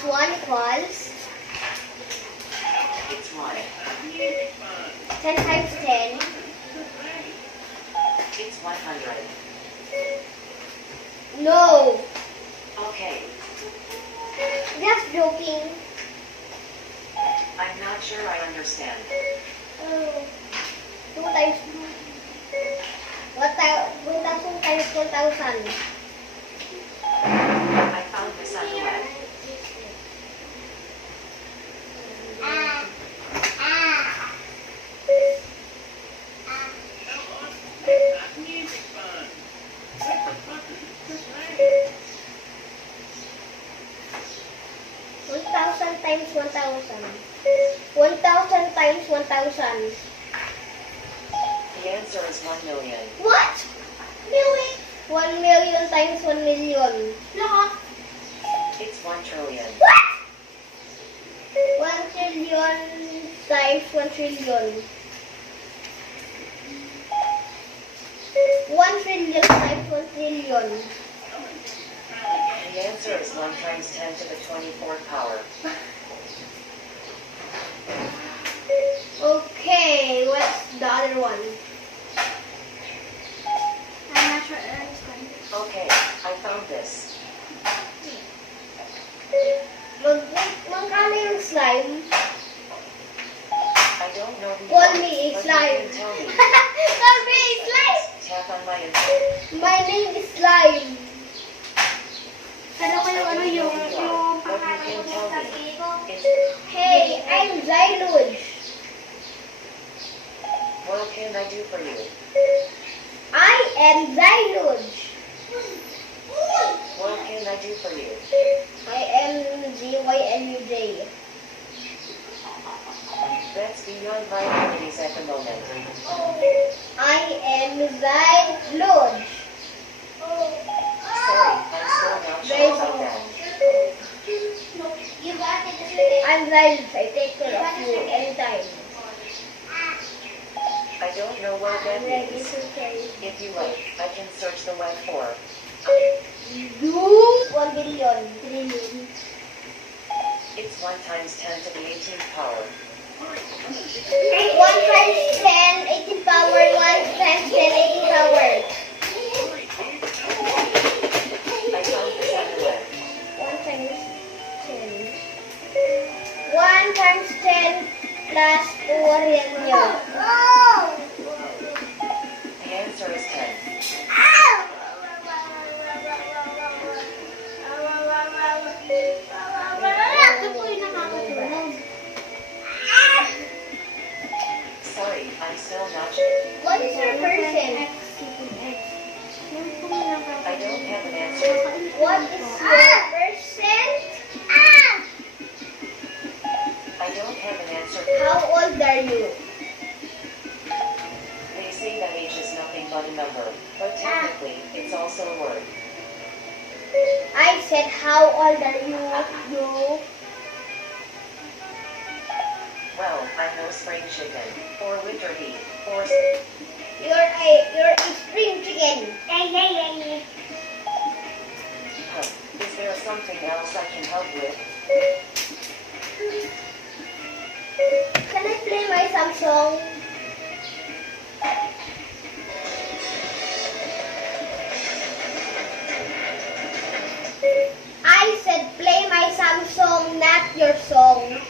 times 1 equals It's 1. 10 times 10. It's 100. No, Okay. just joking. I'm not sure I understand. 2 times 1,000 times 1,000. I found this on the web. Times 1,000. 1,000 times 1,000. The answer is 1 million. What? Million. 1 million times 1 million. No. It's 1 trillion. What? 1 trillion times 1 trillion. 1 trillion times 1 trillion. The answer is 1 times 10 to the 24th power. Okay, what's the other one? I'm not sure I understand. Okay, I found this. Magkano yung slime? I don't know who Call but me you slime. can tell me. Call me slime. Tap on my info. My name is slime. Ano ko yung ano yung But pangalan you ko can tell sa me. sarili ko? Hey, I'm Xyloid. What can I do for you? I am Xyloid. What can I do for you? I am GYLUJ. That's beyond my abilities at the moment. I am Xyloid. Sorry, I'm still not sure about that. You got it. I'm Xyloid. I take care of you anytime. I don't know what that I'm ready means. to carry. If you like, I can search the web for. You 1 billion. Trillion. It's 1 times 10 to the 18th power. 1 times 10, 18 power. 1 times 10, 18 power. I found this on the web. 1 times 10. 1 times 10 plus 2 yan nyo. The answer is 10. Ito po yung nakakatulog. Sorry, I'm still not sure. What is your percent? I don't have an answer. What is your percent? I don't have an answer. How old are you? They say that age is nothing but a number, but technically, it's also a word. I said, how old are you? You. Well, I'm no spring chicken, or winter bee, or... You're a spring chicken. Huh. Is there something else I can help with? Can I play my Samsung? I said play my Samsung, not your song.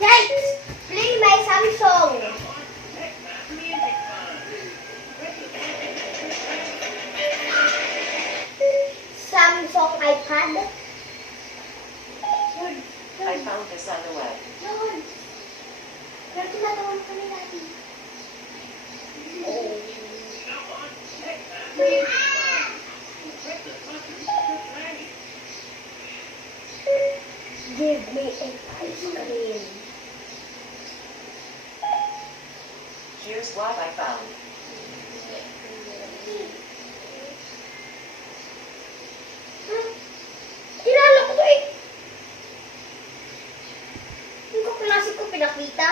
Guys, play my Samsung. Samsung iPad. I found this on the web. Yun. Pero tinatawag kami natin. Give me an ice cream. Here's what I found. Kilala ko to eh. Yung kaklase ko pinakita.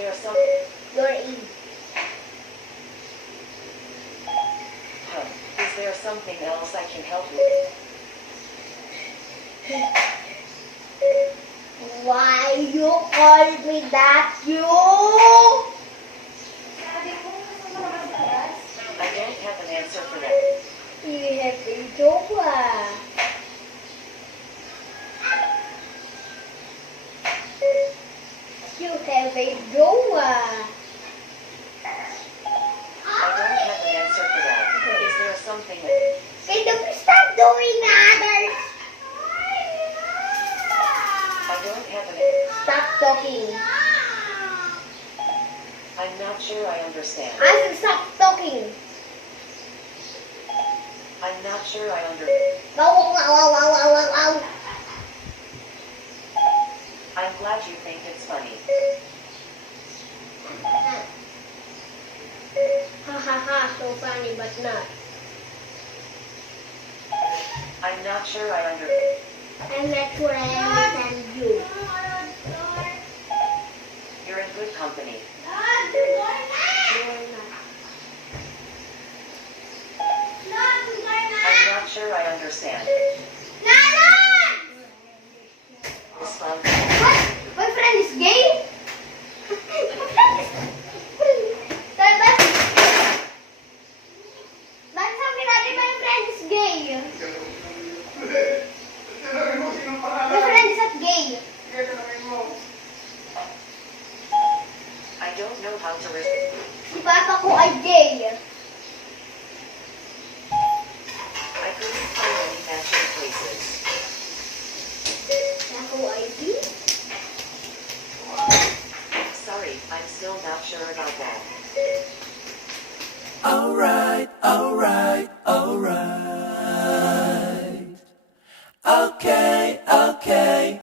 there some... You're in. Is there something else I can help with? Why you call me that, you? Sabi ko, gusto mo naman sa I don't have an answer for that. You have a jowa. You have a jowa. I don't have an answer for that. Is there something... Can you please stop doing others? I don't have an... Stop talking. I'm not sure I understand. I said stop talking. I'm not sure I under... Wow, wow, wow, wow, wow, wow, wow. I'm glad you think it's funny. Ha ha ha, so funny but not. I'm not sure I under... I'm not sure I understand you. You're in good company. You're not. I'm not sure I understand. Respond. What? My friend is gay? Bakit sabi natin my friend is gay? My friend is not gay. I don't know how to respond. Si Papa ko ay gay. I couldn't find any matching places. Ako ay gay. Sorry, I'm still not sure about that. Alright, alright, alright. Okay, okay.